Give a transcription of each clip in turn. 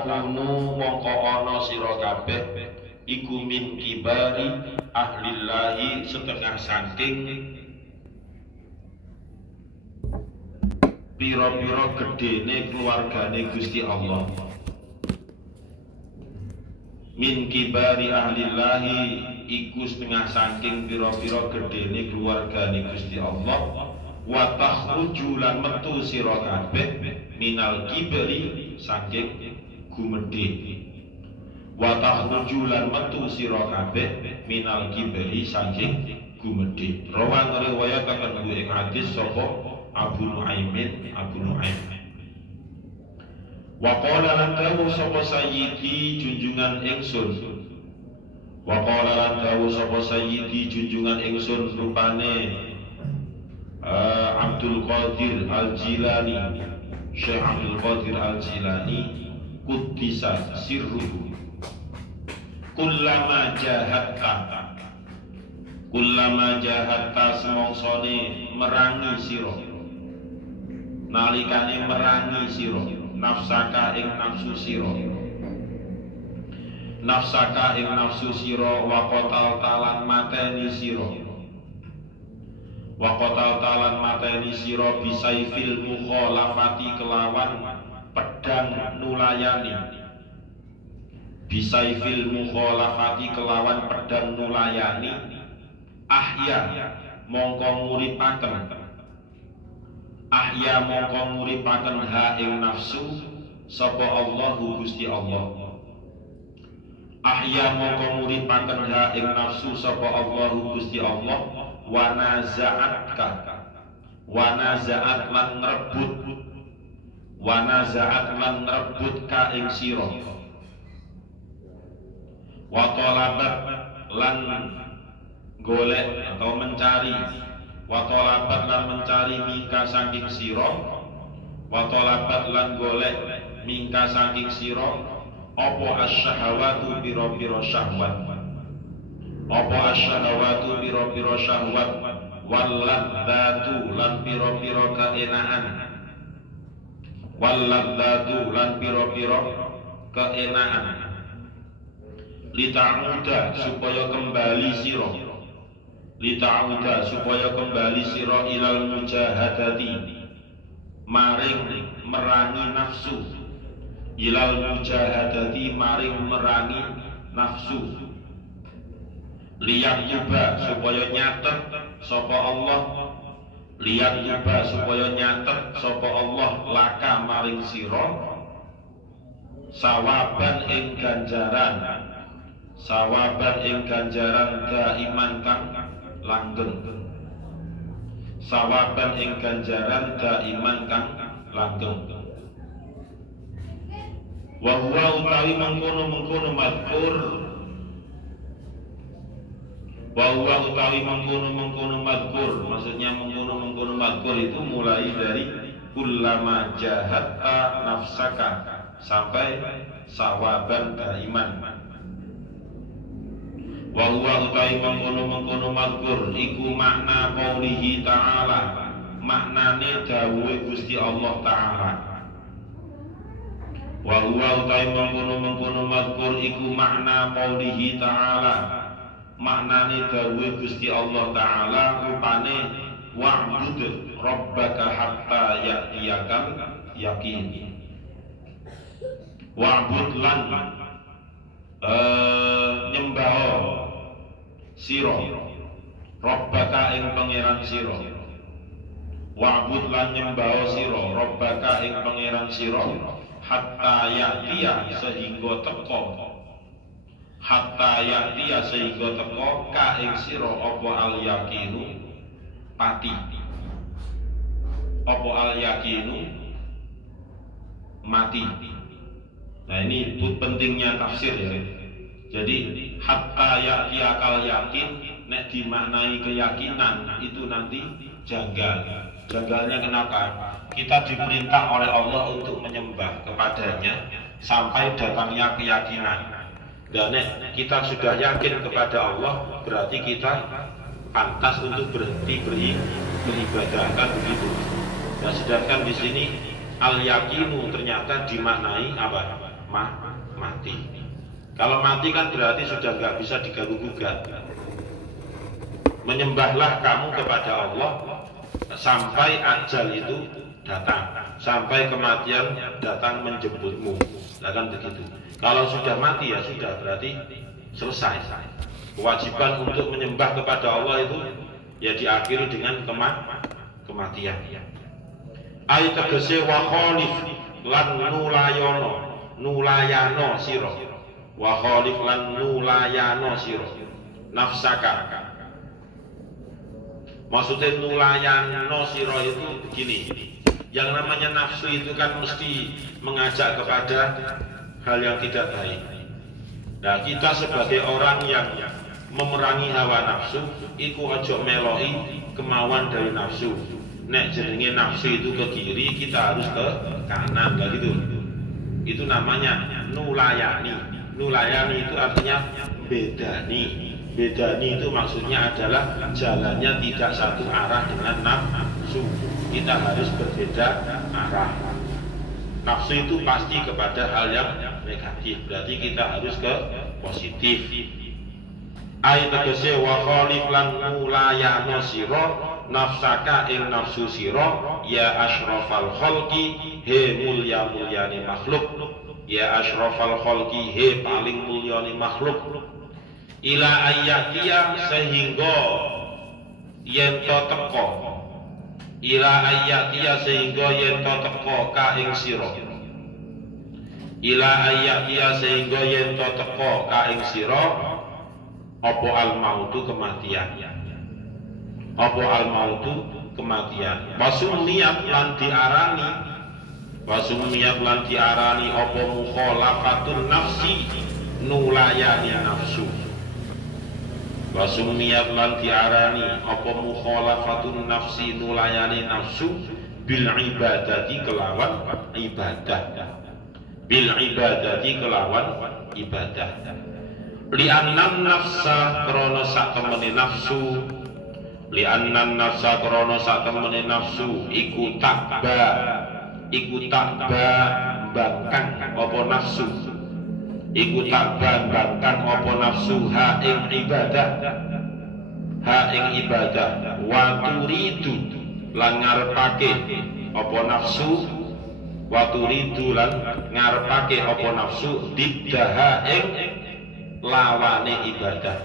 takunu mongko ana sira kabeh iku min kibari ahlillahi setengah saking pira-pira gedene keluargane Gusti Allah. Min kibari ahlillahi iku setengah saking pira-pira gedene keluargane Gusti Allah. Wa takhruju lan metu sira kabeh minal kibri saking gumedhe. Wa takhruju lan metu sira kabeh minal kibri saking gumedhe. Rawan riwayat akan ing hadis sapa Abu Nu'aim. Wa qala lan dawuh sapa sayyidi junjungan ingsun. Wa qala lan dawuh sapa sayyidi junjungan ingsun rupane Abdul Qadir Al-Jilani, Syekh Abdul Qadir Al-Jilani Quddisa sirruhu. Kullama jahatta semongsone merangi sira, nalikane merangi sira nafsaka ing nafsu sira wa qatal talan mateni sira bisaifil mukhalafati kelawan pedang nulayani. Bisaifil mukhalafati kelawan pedang nulayani. Ahya mongko nguripaken ha ing nafsu sapa Allahu Gusti Allah. Ahya mongko nguripaken ha ing nafsu sapa Allahu Gusti Allah. Wa naza'at lan rebut ka ing sira. Wa talabat lan golek atau mencari. Wa talabat lan mencari mika saking sira. Wa talabat lan golek mika saking sira apa asyahawatu pira-pira syahwat. Apa asyahawatu pira-pira syahwat. Walladzatu lan pira-pira keenaan. Walladzatu lan pira-pira keenaan. Lita'uda supaya kembali sira ilal mujahadati maring merangi nafsu. Liyak yuba supaya nyatet sapa Allah laka maring sira sawaban ing ganjaran daiman kang langgeng. Sawaban ing ganjaran daiman kang langgeng. Wa huwa utawi mengkono madkur. Wa huwa utawi mengkono madkur, maksudnya mengkono madkur itu mulai dari kullama jahatta nafsaka sampai sawaban daiman. Wa huwa utawi mengkono madkur iku makna qaulihi ta'ala, maknane dawuhe Gusti Allah Ta'ala. Wa huwa utawi mengkono madkur iku makna qaulihi ta'ala, maknane dawuhe Gusti Allah Ta'ala rupane wa'bud rabbaka hatta ya'tiyakal yaqin. Wa'bud lan nyembah sira rabbaka ing pangeran sira. Wa'bud lan nyembah sira rabbaka ing pangeran sira hatta ya'tiya sehingga teko ka ing sira apa al yaqinu pati. Apa al yaqinu mati. Nah ini pentingnya tafsir ya. Jadi hatta ya'tiyakal yakin nek dimaknai keyakinan itu nanti janggal. Janggalnya kenapa? Kita diperintah oleh Allah untuk menyembah kepadanya sampai datangnya keyakinan. Dan kita sudah yakin kepada Allah, berarti kita pantas untuk berhenti beribadah, kan begitu. Nah, sedangkan di sini al yakinu ternyata dimaknai apa? mati. Kalau mati kan berarti sudah nggak bisa diganggu gugat. Menyembahlah kamu kepada Allah sampai ajal itu datang, sampai kematian datang menjemputmu. Nah kan begitu. Kalau sudah mati ya sudah, berarti selesai. Kewajiban untuk menyembah kepada Allah itu ya diakhiri dengan kematian. Ayat tegese wa khalif lan nulayano sira. Wa khalif lan nulayano sira. Nafsaka. Maksudnya nulayano sira itu begini. Yang namanya nafsu itu kan mesti mengajak kepada hal yang tidak baik. Nah, kita sebagai orang yang memerangi hawa nafsu, iku ojo meloi kemauan dari nafsu. Nek jenenge nafsu itu ke kiri, kita harus ke kanan, lah gitu. Itu namanya nulayani. Nulayani itu artinya bedani. Bedani itu maksudnya adalah jalannya tidak satu arah dengan nafsu. Kita harus berbeda arah. Nafsu itu pasti kepada hal yang negatif, berarti kita harus ke positif. Ayat tegese wa khalif lan mulayana sira nafsaka ing nafsu sira ya asyrafal khalqi he mulyane makhluk, ya asyrafal khalqi he paling mulyane makhluk. Ila ayyatia sehingga yen to teko, ila ayyatia sehingga yen to teko ka ing sira, ila ayyatia sehingga yen to teko ka ing sira apa al mautu kematian, apa al mautu kematian. Wasumiyat lan diarani, wasumiyat lan diarani apa mukhalafatun nafsi nulayani nafsu. Wasumiyat lan diarani apa mukhalafatun nafsi nulayani nafsu bil ibadati kelawan ibadah, bil ibadati kelawan ibadah. Li'annan nafsa krono sak temene nafsu, li'annan nafsa krono sak temene nafsu iku takba bangkang apa nafsu, iku takba bangkang apa nafsu ha ing ibadah, wa turidu lan ngarepake apa nafsu, wa turidu lan ngarepake apa nafsu diddaha ing lawane ibadah,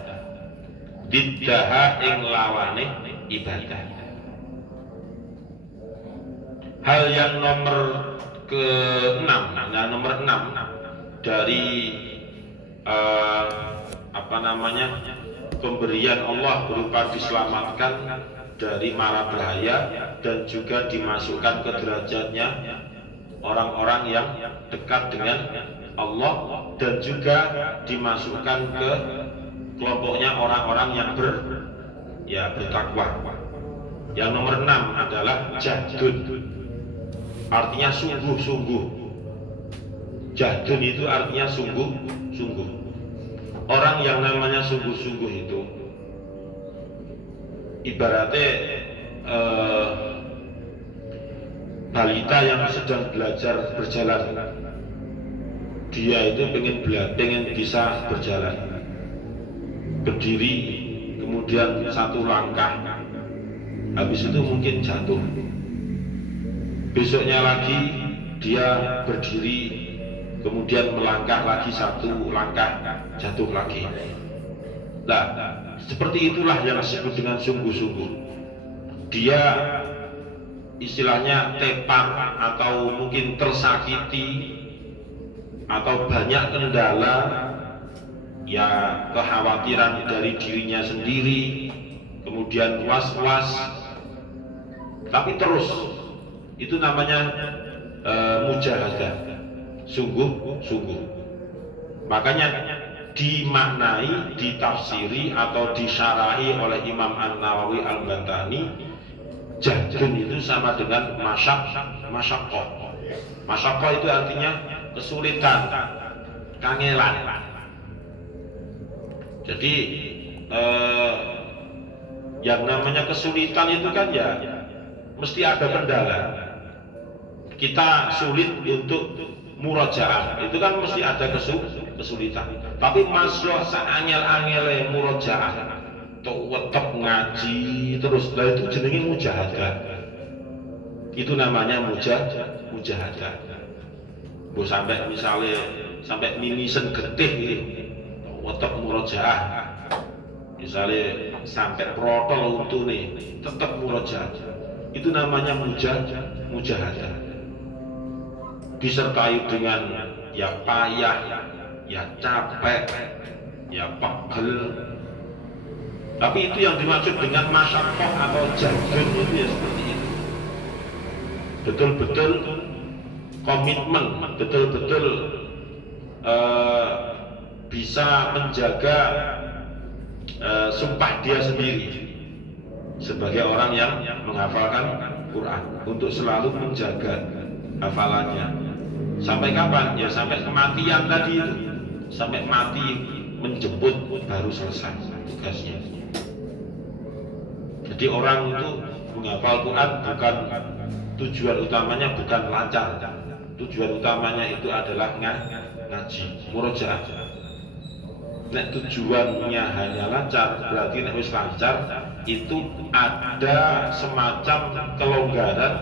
diddaha ing lawane ibadah. Hal yang nomor ke-6, nah nomor 6 dari pemberian Allah berupa diselamatkan dari mara bahaya dan juga dimasukkan ke derajatnya orang-orang yang dekat dengan Allah, dan juga dimasukkan ke kelompoknya orang-orang yang bertakwa. Yang nomor 6 adalah jahdun, artinya sungguh-sungguh. Jahdun itu artinya sungguh-sungguh. Orang yang namanya sungguh-sungguh itu ibaratnya balita yang sedang belajar berjalan. Dia itu pengen bisa berjalan, berdiri, kemudian satu langkah, habis itu mungkin jatuh. Besoknya lagi dia berdiri, kemudian melangkah lagi satu langkah, jatuh lagi. Nah, seperti itulah yang disebut dengan sungguh-sungguh. Dia istilahnya tepar atau mungkin tersakiti atau banyak kendala, ya kekhawatiran dari dirinya sendiri, kemudian was-was, tapi terus itu namanya mujahadah, sungguh-sungguh. Makanya dimaknai, ditafsiri atau disyarahi oleh Imam An-Nawawi Al-Bantani, jahdun itu sama dengan masyaqqah. Masyaqqah itu artinya kesulitan, kangelan. Jadi yang namanya kesulitan itu kan ya mesti ada kendala. Kita sulit untuk murojaah itu kan mesti ada kesulitan. Tapi masuk saangel-angele murojaah tuh wetep ngaji terus, lah itu jenenge mujahadah. Itu namanya mujahadah. Bu sampai misalnya sampai mimisen getih gitu, wetep murojaah. Misalnya sampai protol untune tetap murojaah. Itu namanya mujahadah. Disertai dengan ya payah, ya capek, ya pegel. Tapi itu yang dimaksud dengan masyaqqah atau jadun itu ya seperti itu. Betul-betul komitmen, betul-betul bisa menjaga sumpah dia sendiri sebagai orang yang menghafalkan Quran untuk selalu menjaga hafalannya. Sampai kapan? Ya sampai kematian tadi itu, sampai mati menjemput baru selesai tugasnya. Jadi orang itu menghafal Quran bukan tujuan utamanya, bukan lancar. Tujuan utamanya itu adalah ngaji, murojaah. Nek tujuannya hanya lancar, berarti nek wis lancar itu ada semacam kelonggaran,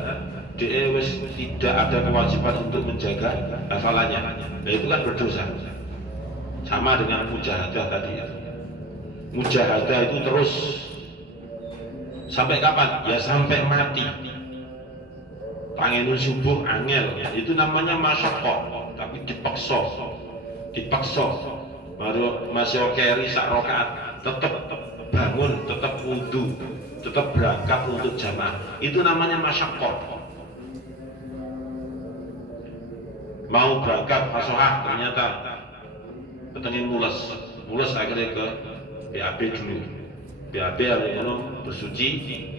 dia wis tidak ada kewajiban untuk menjaga hafalannya. Nah itu kan berdosa. Sama dengan mujahadah tadi. Mujahadah itu terus sampai kapan? Ya sampai mati. Pangenu subuh angel, ya, itu namanya masyaqqah, tapi dipaksa. Baru masih keri sak rakaat, tetap bangun, tetap wudu, tetap berangkat untuk jamaah. Itu namanya masyaqqah. Mau berangkat fasohah, ternyata ketengin mules akhirnya ke BAB dulu. BAB yang bersuci,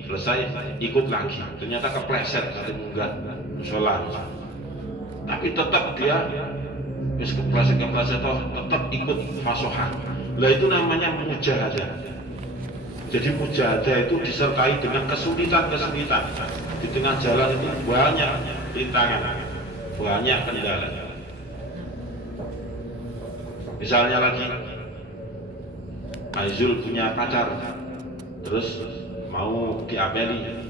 selesai ikut lagi. Ternyata kepleset satu munggah sholat. Tapi tetap dia wis kepleset tetap ikut fasohah. Lah itu namanya mujahadah. Jadi mujahadah itu disertai dengan kesulitan-kesulitan. Di tengah jalan itu banyak rintangan, banyak kendala. Misalnya lagi Aizul punya pacar, terus mau diameli,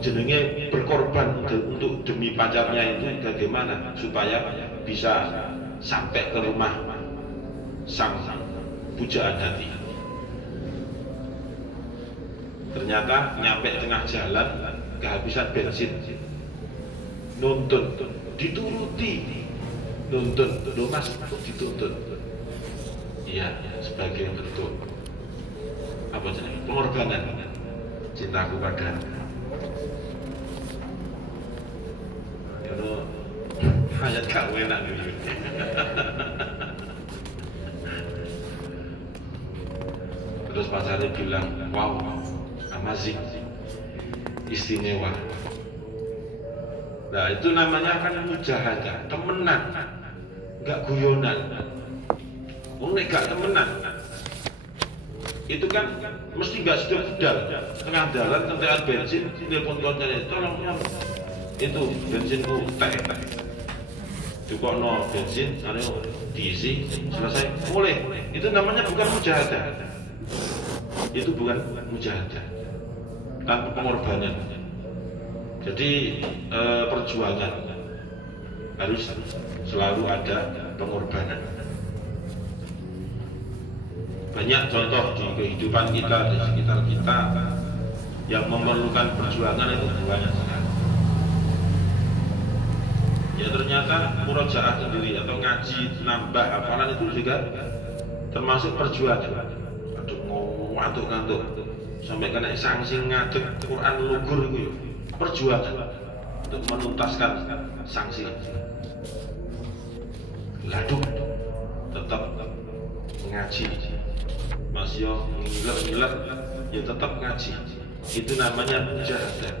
jenenge berkorban untuk demi pacarnya itu bagaimana supaya bisa sampai ke rumah sang pujaan hati. Ternyata nyampe tengah jalan kehabisan bensin, nuntun, dituruti, nuntun, loh mas kok dituntun? Iya, sebagai bentuk apa jenis pengorbanan cintaku pada itu hayat gak enak dulu. Terus pacarnya bilang, wow, amazing, istimewa. Nah itu namanya kan mujahadah, temenan, gak guyonan. Nek gak temenan, itu kan mesti gak sudah budal. Tengah jalan kendaraan bensin, telepon konconya, tolong ya, itu bensinku tek. Dukokno bensin, diisi, selesai, mulai. Itu namanya bukan mujahadah. Itu bukan mujahadah, tanpa pengorbanan. Jadi perjuangan harus selalu ada pengorbanan. Banyak contoh di kehidupan kita, di sekitar kita yang memerlukan perjuangan itu banyak sekali. Ya ternyata murojaah sendiri atau ngaji nambah hafalan itu juga termasuk perjuangan. Aduh ngantuk sampai kena sanksi ngadeg Quran lugur itu perjuangan untuk menuntaskan sanksi. Lalu tetap ngaji. Mas yo ngiler ya tetap ngaji. Itu namanya mujahadah.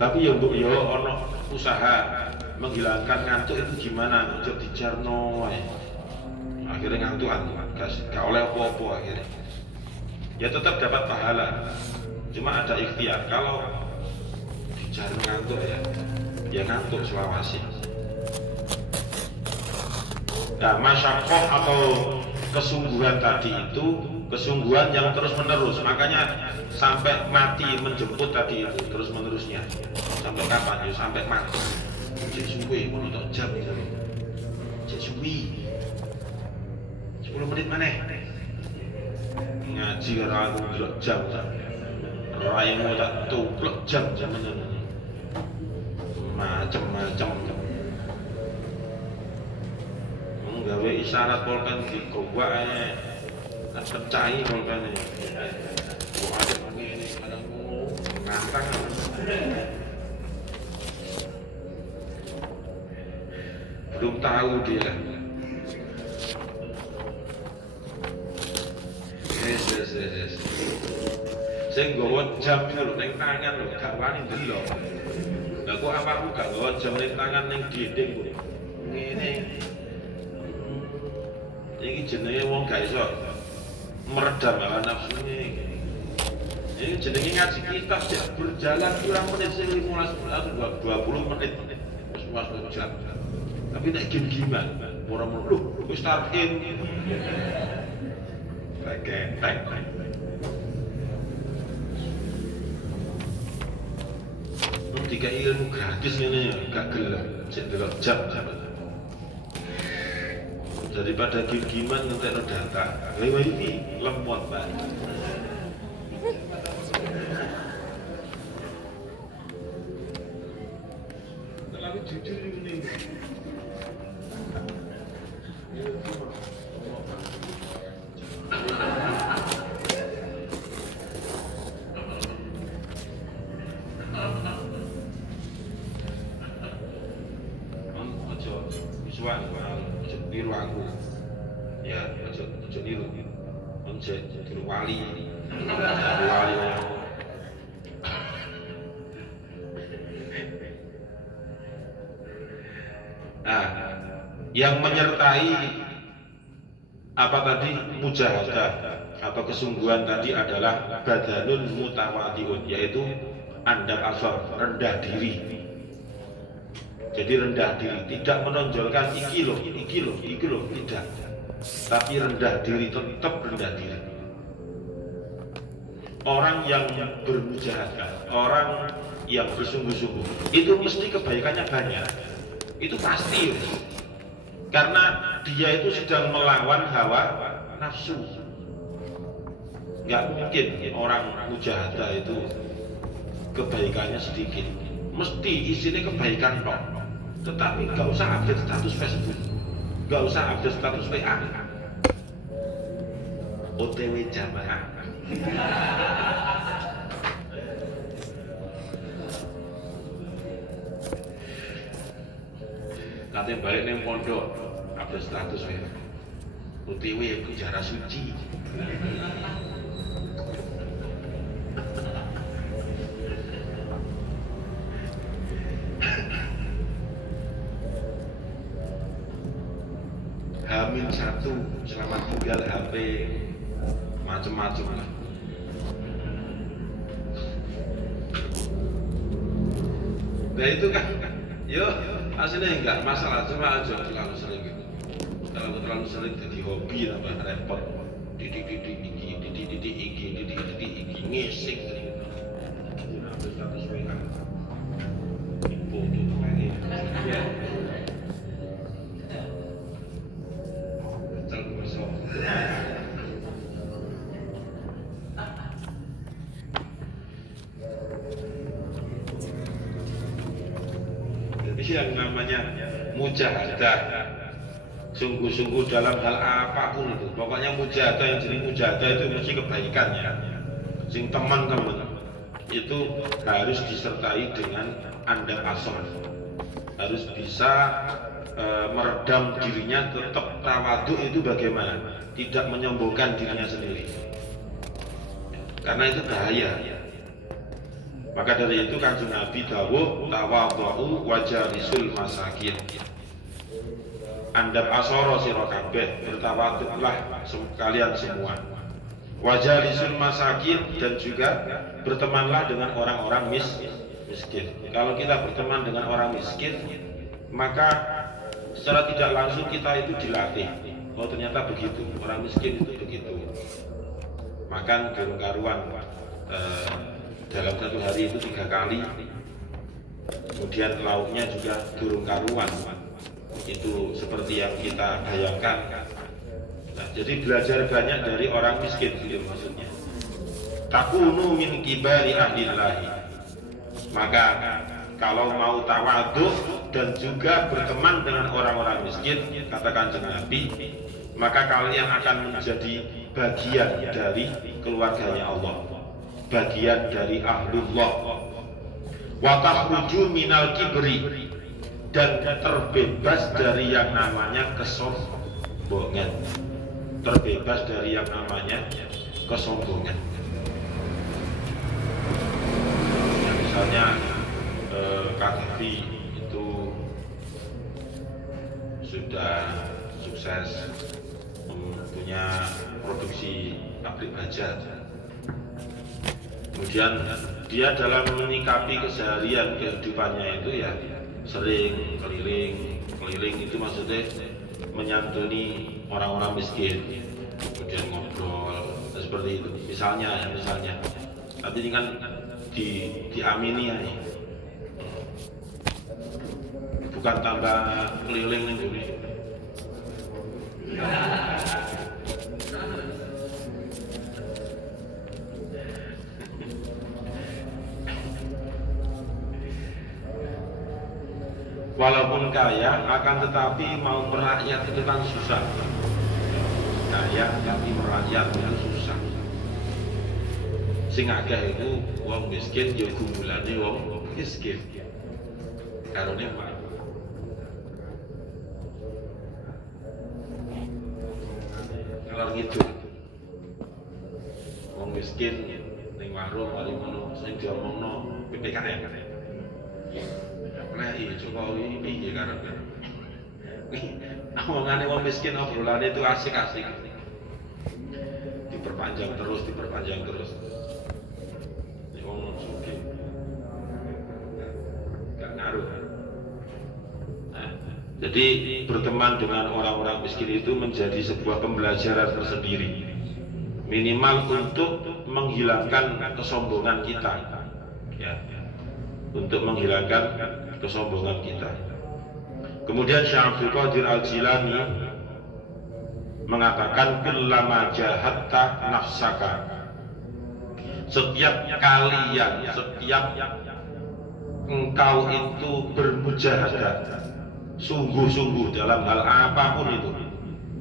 Tapi ya mbok yo ono usaha menghilangkan ngantuk itu gimana? Ojo dijarno wae. Akhirnya ngantuk gak oleh apa-apa akhirnya. Ya tetap dapat pahala. Cuma ada ikhtiar. Kalau dijarno ngantuk ya ngantuk selawasi. Nah, masyakoh atau kesungguhan tadi itu kesungguhan yang terus menerus, makanya sampai mati menjemput tadi itu terus menerusnya. Sampai kapan? Ya sampai mati. Cek suwi, mau nonton jam gitu. Cek suwi. 10 menit mana? Ngaji karo aku delok jam. Raimu tak tuplek jam macem-macem. Gawe isyarat pulpen di gowak ae. Tak percaya pulpen iki. Kok ada ngene kadang ngantang. Belum tahu dia. Yes. Sing nggawa jam itu lho ning tangan lho, gak wani ndelok. Lah kok aku gak nggawa jam ning tangan ning dinding kok. Ngene. Iki jenenge wong gak iso meredam hawa nafsune iki. Ini jenenge ngaji kitab ya berjalan kurang menit sing 15 atau 20 menit. Wis masuk jam. Tapi nek game-gamean ora melu wis start in. Kayak tiga ilmu gratis ini gak gelap delok jam. Daripada game-gamean ngentekno data. Lha iki lemot banget. Kalau jujur ini niru aku ya, ojo niru niru wali nah, yang menyertai apa tadi mujahadah atau kesungguhan tadi adalah badanun mutawadiun, yaitu andap asor, rendah diri. Jadi rendah diri, tidak menonjolkan iki loh, tidak. Tapi rendah diri, tetap rendah diri. Orang yang bermujahadah, orang yang bersungguh-sungguh, itu mesti kebaikannya banyak. Itu pasti. Karena dia itu sedang melawan hawa nafsu. Nggak mungkin orang mujahadah itu kebaikannya sedikit. Mesti isinya kebaikan toh. Tetapi nggak usah update status Facebook, nggak usah update status WA, OTW jamaah. Katanya balik neng pondok, update status WA, OTW penjara suci. Hamil 1 selamat tinggal HP macem-macem lah. Nah itu kan, yo aslinya enggak masalah, cuma aja terlalu sering gitu. Kalau terlalu sering jadi hobi tambah repot. Didik iki ngisik gitu. Ambil status WA. Foto lagi. Ya. Jadi yang namanya mujahadah, sungguh-sungguh dalam hal apapun itu, pokoknya mujahadah, yang jadi mujahadah itu mesti kebaikannya. Sing teman-teman itu harus disertai dengan andap asor, harus bisa meredam dirinya, tetap tawadhu. Itu bagaimana? Tidak menyombongkan dirinya sendiri, karena itu bahaya. Maka dari itu Kanjeng Nabi dawuh tawadhu wajalisul masakin. Andap asoro sira kabeh, bertawadhulah kalian semua. Wajalisul masakin, dan juga bertemanlah dengan orang-orang miskin. Kalau kita berteman dengan orang miskin, maka secara tidak langsung kita itu dilatih. Oh ternyata begitu, orang miskin itu begitu. Makan durung karuan, dalam satu hari itu 3 kali. Kemudian lauknya juga durung karuan. Itu seperti yang kita bayangkan. Nah, jadi belajar banyak dari orang miskin gitu maksudnya. Takunu min kibari ahlillahi. Maka kalau mau tawadhu dan juga berteman dengan orang-orang miskin, kata Kanjeng Nabi, maka kalian akan menjadi bagian dari keluarganya Allah, bagian dari ahlullah. Wa takhruju minal kibri, dan terbebas dari yang namanya kesombongan. Terbebas dari yang namanya kesombongan. Ya, misalnya Gaddafi itu sudah sukses mempunyai produksi pabrik baja. Kemudian dia dalam menyikapi keseharian kehidupannya itu ya sering keliling itu maksudnya menyantuni orang-orang miskin, kemudian ngobrol seperti itu misalnya. Tapi ini kan diamini ya, bukan tambah keliling nih ini. Walaupun kaya, akan tetapi mau merakyat itu kan susah. Kaya tapi merakyat itu susah. Sing akeh itu wong miskin ya gumulane wong miskin. Karone Pak. Kalau gitu, wong miskin ning warung paling ngono sing diomongno PPKM. Nah, Jokowi piye karepe? Omongane wong miskin obrolane itu asik-asik. Diperpanjang terus. Wong sugih. Gak ngaruh. Nah, jadi berteman dengan orang-orang miskin itu menjadi sebuah pembelajaran tersendiri. Minimal untuk menghilangkan kesombongan kita. Ya. Untuk menghilangkan kesombongan kita. Kemudian Syekh Abdul Qadir Al-Jilani mengatakan kullama jahatta nafsaka, setiap engkau itu bermujahadah sungguh-sungguh dalam hal apapun itu,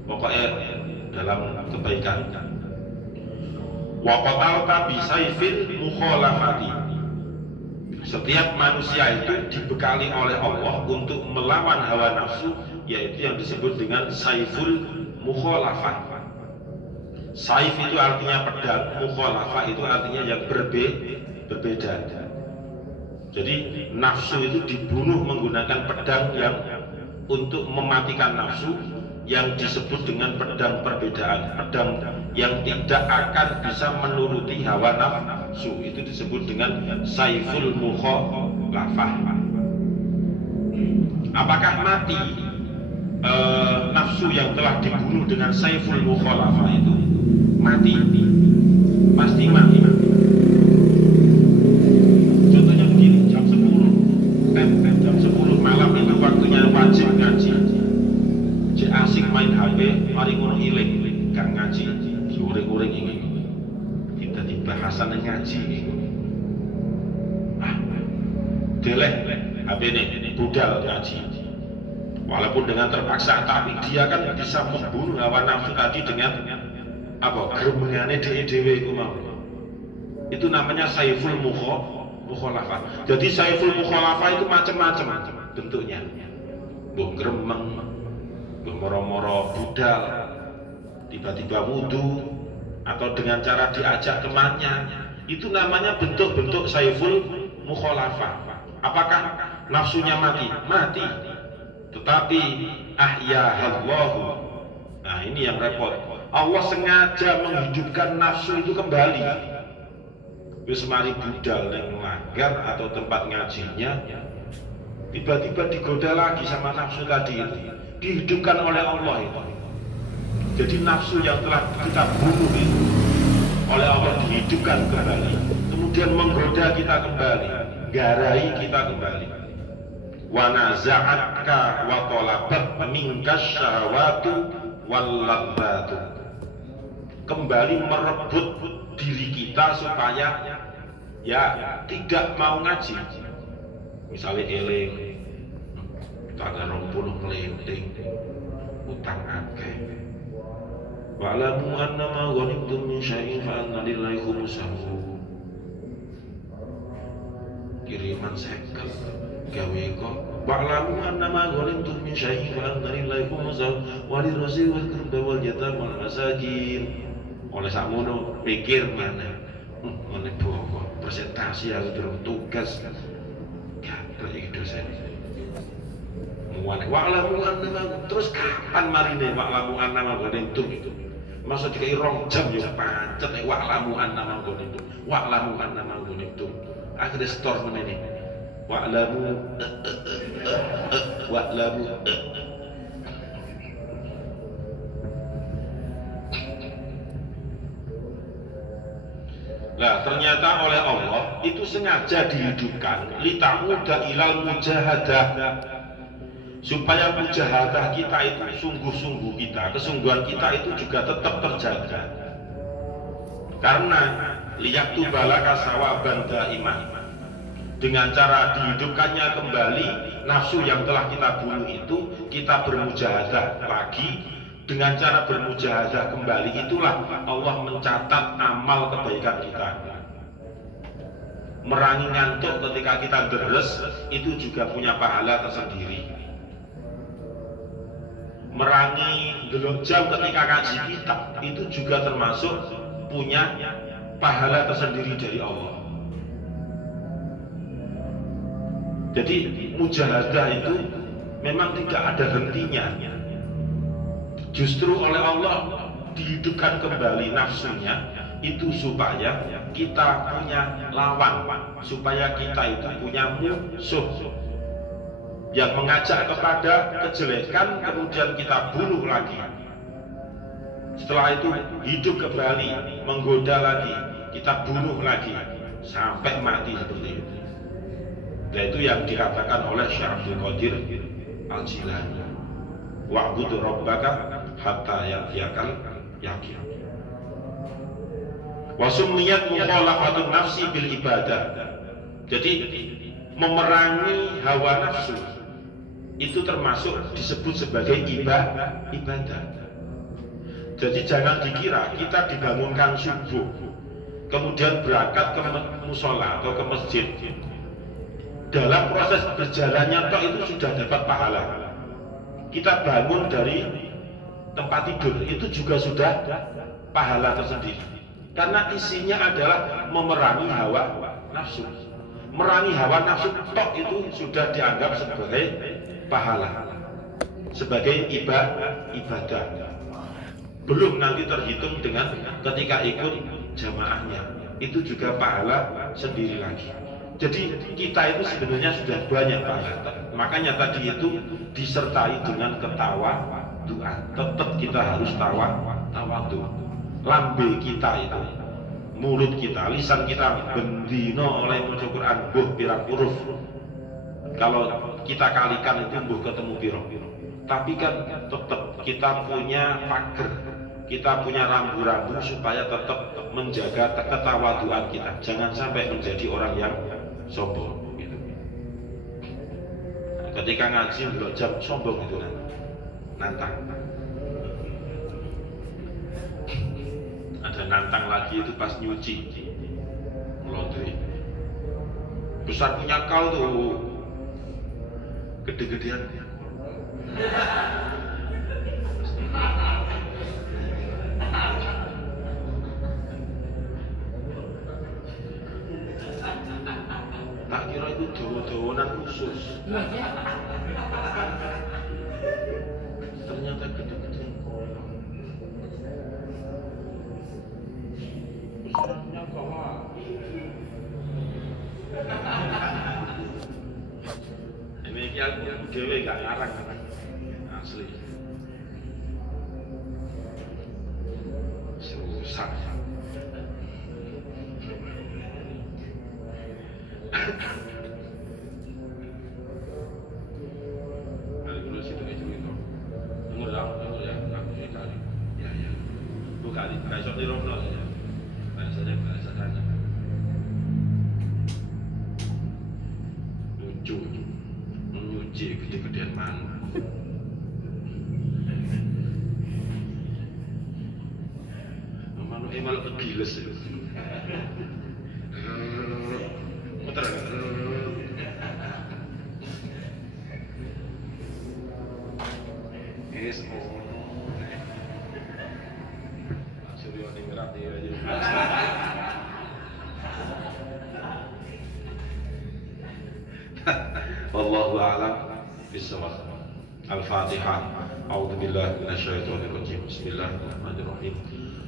pokoknya dalam kebaikan, wa qatalta bi saifil mukhalafati, setiap manusia itu dibekali oleh Allah untuk melawan hawa nafsu, yaitu yang disebut dengan saiful mukhalafah. Saif itu artinya pedang, mukhalafah itu artinya yang berbeda. Jadi nafsu itu dibunuh menggunakan pedang yang untuk mematikan nafsu, yang disebut dengan pedang perbedaan, pedang yang tidak akan bisa menuruti hawa nafsu, itu disebut dengan saiful mukhalafah. Apakah mati nafsu yang telah dibunuh dengan saiful mukhalafah itu? Mati, pasti mati. Contohnya begini, jam 10 malam itu waktunya wajib ngaji. Cek asik main HP, mari ngono iling, gak ngaji, diuring-uring ini. Kita dibahasan ngaji ini. Deleh HP ini, budal ngaji. Walaupun dengan terpaksa, tapi dia kan bisa membunuh hawa nafsu tadi dengan apa? Gremengane dewe itu mau. Itu namanya saiful mukhalafah. Jadi saiful mukhalafah itu macam-macam bentuknya. Mbok gremeng, moro-moro budal, tiba-tiba wudu, atau dengan cara diajak temannya, itu namanya bentuk-bentuk saiful mukhalafah. Apakah nafsunya mati? Mati, tetapi ahyahallahu. Nah ini yang repot. Allah sengaja menghidupkan nafsu itu kembali. Wis mari budal neng langgar atau tempat ngajinya, tiba-tiba digoda lagi sama nafsu tadi itu, dihidupkan oleh Allah itu. Jadi nafsu yang telah kita bunuh itu oleh Allah dihidupkan kembali, kemudian menggoda kita kembali, garai kita kembali. Wa naza'atka wa talabat minkas syahwatu wal ladzatu. Kembali merebut diri kita supaya ya tidak mau ngaji. Misalnya eling tangga 20 melinting utang akeh. Wa'lamu annama ghanimtum min syai'in fa anna lillahi khumsahu. Kiriman 50 gawe kok. Wa'lamu annama ghanimtum min syai'in fa anna lillahi khumsahu wa lirrasul wal qurba wal yatama wal masakin. Oleh sakmono pikir mana? Meneh boko presentasi aku durung tugas. Gatel iki dosen. Wa'lamu annama, terus kapan marine wa'lamu annama ghanimtum itu? Masa dikai 2 jam ya pancet nek wa'lamu annama ghanimtum. Wa'lamu annama ghanimtum. Akhire store menene. Wa'lamu wa'lamu. Nah, ternyata oleh Allah itu sengaja dihidupkan litamuda ilal mujahadah, supaya mujahadah kita itu sungguh-sungguh kita, kesungguhan kita itu juga tetap terjaga. Karena liyaktu balaka sawaban daimah, dengan cara dihidupkannya kembali nafsu yang telah kita bunuh itu, kita bermujahadah lagi. Dengan cara bermujahadah kembali itulah Allah mencatat amal kebaikan kita. Merangi ngantuk ketika kita deres itu juga punya pahala tersendiri. Merangi delok jam ketika kaji kitab itu juga termasuk punya pahala tersendiri dari Allah. Jadi mujahadah itu memang tidak ada hentinya. Justru oleh Allah dihidupkan kembali nafsunya itu supaya kita punya lawan, supaya kita itu punya musuh yang mengajak kepada kejelekan, kemudian kita bunuh lagi. Setelah itu hidup kembali, menggoda lagi, kita bunuh lagi sampai mati seperti itu. Dan itu yang dikatakan oleh Syekh Abdul Qadir Al-Jilani. Wa'budu rabbaka hatta ya'tiyakal yaqin. Wa summiyat mukhalaqatun nafsi bil ibadah. Jadi memerangi hawa nafsu itu termasuk disebut sebagai ibadah. Jadi jangan dikira kita dibangunkan subuh kemudian berangkat ke musola atau ke masjid, dalam proses berjalannya toh itu sudah dapat pahala. Kita bangun dari tempat tidur itu juga sudah pahala tersendiri, karena isinya adalah memerangi hawa nafsu. Merangi hawa nafsu tok itu sudah dianggap sebagai pahala, sebagai ibadah. Belum nanti terhitung dengan ketika ikut jamaahnya, itu juga pahala sendiri lagi. Jadi kita itu sebenarnya sudah banyak pahala. Makanya tadi itu disertai dengan ketawa doa. Tetap kita harus tawadu. Lambe kita itu, mulut kita, lisan kita bendino oleh maca Quran buh pirang huruf. Kalau kita kalikan itu buh ketemu piro. Tapi kan tetap kita punya pager, kita punya rambu-rambu supaya tetap menjaga ketawaduan kita. Jangan sampai menjadi orang yang sombong gitu. Ketika ngaji belum jam sombong itu nantang. Ada nantang lagi itu pas nyuci laundry. Besar punya kau tuh, gede-gedean. Tak kira itu dawa-dawanan khusus. Ternyata gede-gede. Besarnya kawan. Ini dewe gak ngarang asli. Susah. Kali dulu situ aja gitu. Tunggu ya, aku kali. Ya. Bu kali, kaisok di Romno ya. Bahasa tanya. Lucu. Nyuci gede-gedean mana? Malah kegiles itu. Muter. Yes. Suryo ningrat dia aja. Wallahu a'lam bishawab. Al-Fatihah. A'udzu billahi minasyaitonir rajim. Bismillahirrahmanirrahim.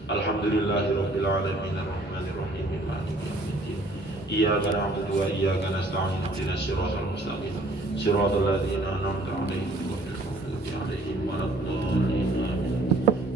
Alhamdulillahirabbil alamin arrahmanir rahim maliki yaumiddin. Iyyaka na'budu wa iyyaka nasta'in. Ihdinas siratal mustaqim. Siratal ladzina an'amta 'alaihim ghairil maghdubi 'alaihim waladdallin.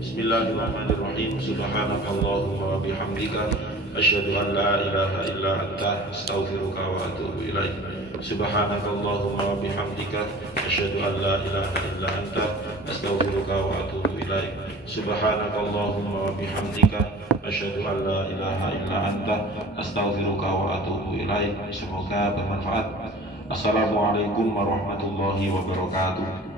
Bismillahirrahmanirrahim. Subhanakallahumma wa bihamdika asyhadu an la ilaha illa anta astaghfiruka wa atubu ilaik. Subhanakallahumma wa bihamdika asyhadu an la ilaha illa anta astaghfiruka wa atubu ilaik. Subhanakallahumma wa bihamdika asyhadu an la ilaha illa anta astaghfiruka wa atubu ilaik. Semoga bermanfaat. Assalamualaikum warahmatullahi wabarakatuh.